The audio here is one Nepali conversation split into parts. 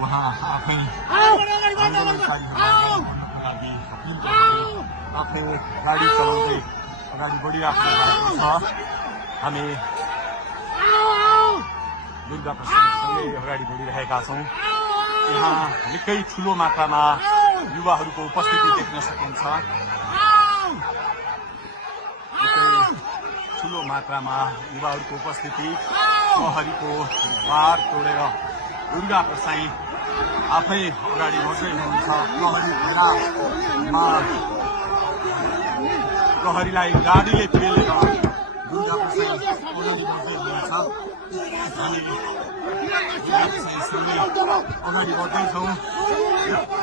उहाँ आफै आफै गाडी चलाउँदै अगाडि बढिराख्नु भएको छ। हामी दुर्गा प्रसादसँगै अगाडि बढिरहेका छौँ। यहाँ निकै ठुलो मात्रामा युवाहरूको उपस्थिति देख्न सकिन्छ। निकै ठुलो मात्रामा युवाहरूको उपस्थिति, प्रहरीको बार तोडेर दुर्गा प्रसाई आफै अगाडि बढ्दै हुनुहुन्छ। प्रहरी भेलामा प्रहरीलाई गाडीले पेलेर दुर्गा प्रसाई अगाडि बढ्दै हुनुहुन्छ। अगाडि बढ्दैछौँ।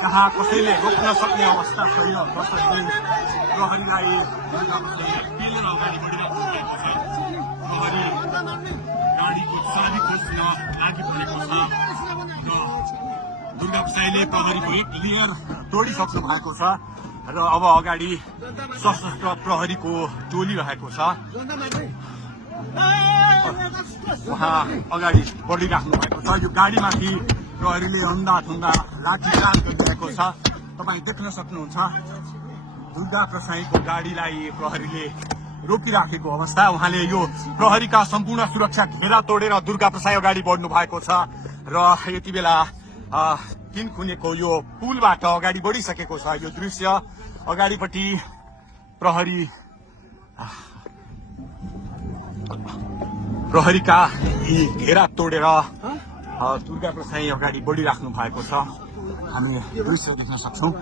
जहाँ कसैले रोक्न सक्ने अवस्था छैन, कसैले प्रहरीलाई पेलेर अगाडि बढिरहेको भएको छ। प्रहरी गाडीको चाबी खोज्न लागि परेको छ र दुर्गा प्रसाईले प्रहरीको एक लेयर तोडिसक्नु भएको छ र अब अगाडि सशस्त्र प्रहरीको टोली रहेको छ। उहाँ अगाडि बढिराख्नु भएको छ। यो गाडीमाथि प्रहरीले अन्धाधुन्दा लाठीचार्ज गरिरहेको छ। तपाईँ देख्न सक्नुहुन्छ दुर्गा प्रसाईको गाडीलाई प्रहरीले रोकिराखेको अवस्था। उहाँले यो प्रहरीका सम्पूर्ण सुरक्षा घेरा तोडेर दुर्गा प्रसाई अगाडि बढ्नु भएको छ र यति बेला किनखुनेको यो पुलबाट अगाडि बढिसकेको छ। यो दृश्य अगाडिपट्टि प्रहरीका यी घेरा तोडेर दुर्गा प्रसाई अगाडि बढिराख्नु भएको छ। हामी दृश्य देख्न सक्छौँ।